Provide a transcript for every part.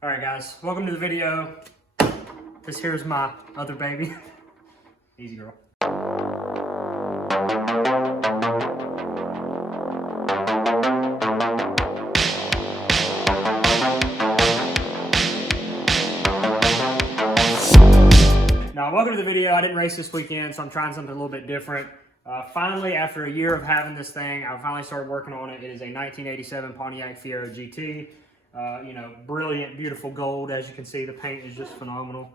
All right, guys, welcome to the video. This here's my other baby. Easy, girl. Now, welcome to the video. I didn't race this weekend, so I'm trying something a little bit different. Finally, after a year of having this thing, I finally started working on it. It is a 1987 Pontiac Fiero GT. Brilliant, beautiful gold. As you can see, the paint is just phenomenal.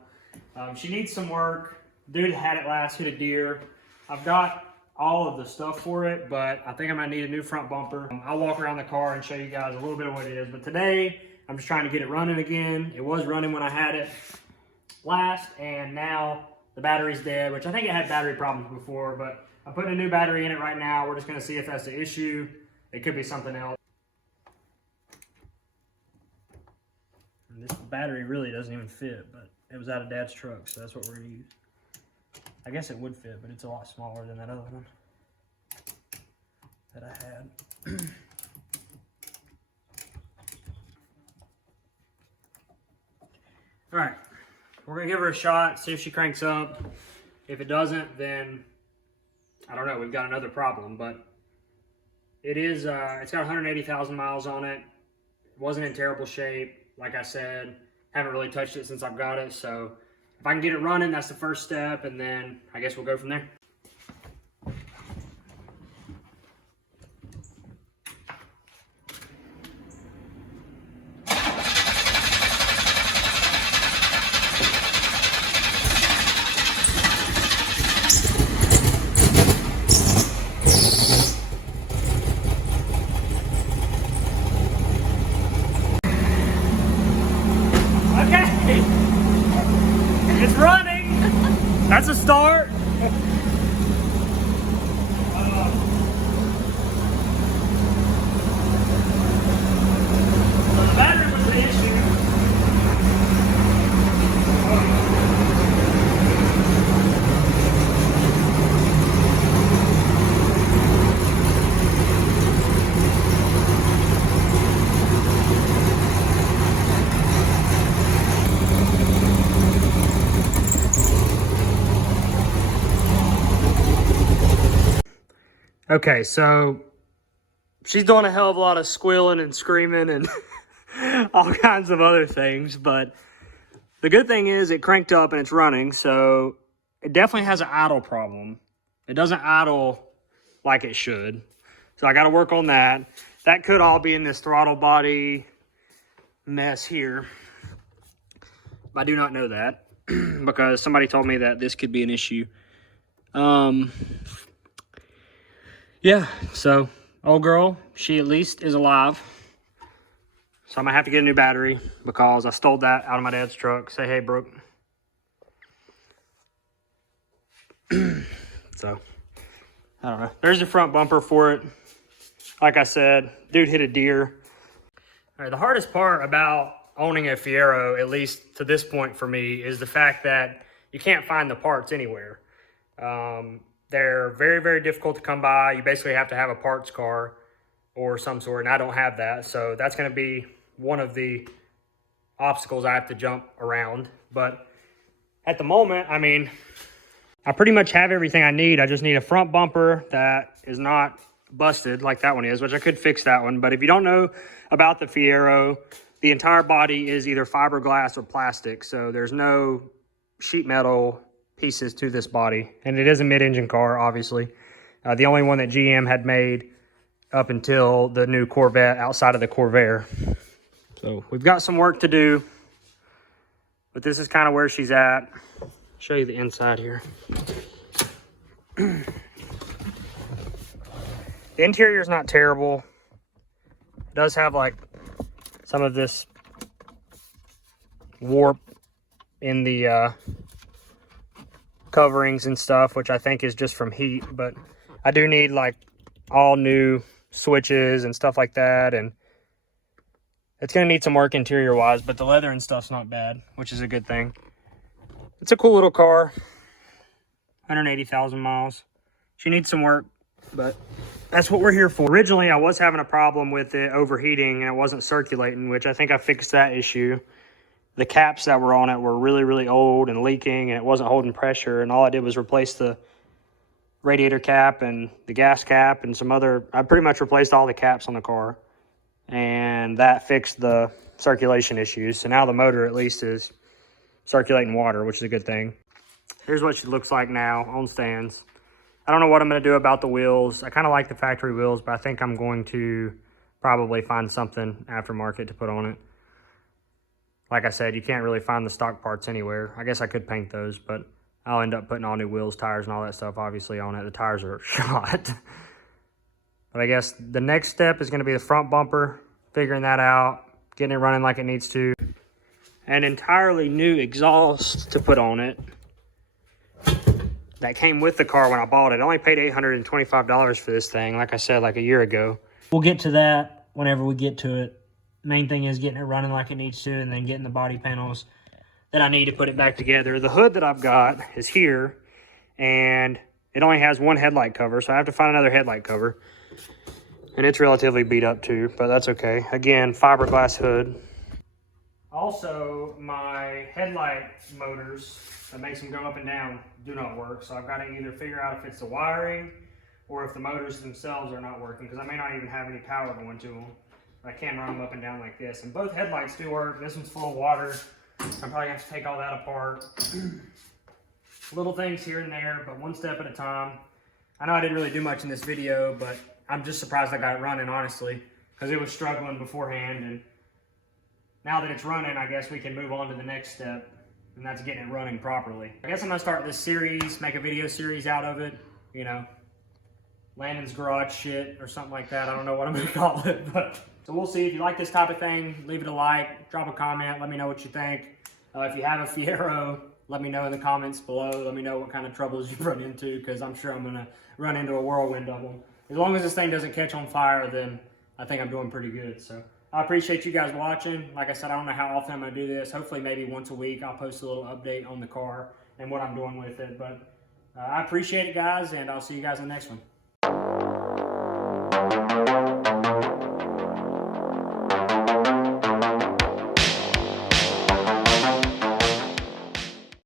She needs some work. Dude had it last, hit a deer. I've got all of the stuff for it, but I think I might need a new front bumper. I'll walk around the car and show you guys a little bit of what it is. But today, I'm just trying to get it running again. It was running when I had it last, and now the battery's dead, which I think it had battery problems before, but I'm putting a new battery in it right now. We're just gonna see if that's the issue. It could be something else. And this battery really doesn't even fit, but it was out of Dad's truck, so that's what we're gonna use. I guess it would fit, but it's a lot smaller than that other one that I had. All right. We're gonna give her a shot, see if she cranks up. If it doesn't, then I don't know, we've got another problem, but it is, it's got 180,000 miles on it. It wasn't in terrible shape. Like I said, haven't really touched it since I've got it. So if I can get it running, that's the first step, and then I guess we'll go from there. It's running. That's a start. So the battery was the issue. Okay, so she's doing a hell of a lot of squealing and screaming and all kinds of other things, but the good thing is it cranked up and it's running, so it definitely has an idle problem. It doesn't idle like it should, so I got to work on that. That could all be in this throttle body mess here. I do not know that because somebody told me that this could be an issue. Yeah, so old girl, she at least is alive. So I'm gonna have to get a new battery because I stole that out of my dad's truck. Say hey, Brooke. So, I don't know. There's the front bumper for it. Like I said, dude hit a deer. All right, the hardest part about owning a Fiero, at least to this point for me, is the fact that you can't find the parts anywhere. They're very, very difficult to come by. You basically have to have a parts car or some sort, and I don't have that. So that's going to be one of the obstacles I have to jump around. But at the moment, I mean, I pretty much have everything I need. I just need a front bumper that is not busted like that one is, which I could fix that one. But if you don't know about the Fiero, the entire body is either fiberglass or plastic. So there's no sheet metal pieces to this body, and it is a mid-engine car, obviously. The only one that GM had made up until the new Corvette outside of the Corvair. So we've got some work to do, but this is kind of where she's at. I'll show you the inside here. The interior is not terrible. It does have like some of this warp in the coverings and stuff, which I think is just from heat, but I do need like all new switches and stuff like that, and it's gonna need some work interior wise, but the leather and stuff's not bad, which is a good thing. It's a cool little car. 180,000 miles. She needs some work, but that's what we're here for. Originally, I was having a problem with it overheating and it wasn't circulating, which I think I fixed that issue. the caps that were on it were really, really old and leaking, and it wasn't holding pressure. And all I did was replace the radiator cap and the gas cap and some other, I pretty much replaced all the caps on the car. And that fixed the circulation issues. So now the motor at least is circulating water, which is a good thing. Here's what she looks like now on stands. I don't know what I'm going to do about the wheels. I kind of like the factory wheels, but I think I'm going to probably find something aftermarket to put on it. Like I said, you can't really find the stock parts anywhere. I guess I could paint those, but I'll end up putting all new wheels, tires, and all that stuff obviously on it. The tires are shot. But I guess the next step is going to be the front bumper, figuring that out, getting it running like it needs to. An entirely new exhaust to put on it that came with the car when I bought it. I only paid $825 for this thing, like I said, like a year ago. We'll get to that whenever we get to it. Main thing is getting it running like it needs to, and then getting the body panels that I need to put it back together. The hood that I've got is here, and it only has one headlight cover, so I have to find another headlight cover. And it's relatively beat up too, but that's okay. Again, fiberglass hood. Also, my headlight motors that makes them go up and down do not work, so I've got to either figure out if it's the wiring or if the motors themselves are not working, because I may not even have any power going to them. I can run them up and down like this. And both headlights do work. This one's full of water. I'm probably going to have to take all that apart. Little things here and there, but one step at a time. I know I didn't really do much in this video, but I'm just surprised I got it running, honestly, because it was struggling beforehand. And now that it's running, I guess we can move on to the next step, and that's getting it running properly. I guess I'm going to start this series, make a video series out of it, you know, Landon's garage shit or something like that. I don't know what I'm going to call it, but so we'll see. If you like this type of thing, leave it a like, drop a comment, let me know what you think. If you have a Fiero, let me know in the comments below. Let me know what kind of troubles you've run into, because I'm sure I'm going to run into a whirlwind of them. As long as this thing doesn't catch on fire, then I think I'm doing pretty good. So I appreciate you guys watching. Like I said, I don't know how often I'm going to do this. Hopefully maybe once a week I'll post a little update on the car and what I'm doing with it. But I appreciate it, guys, and I'll see you guys in the next one.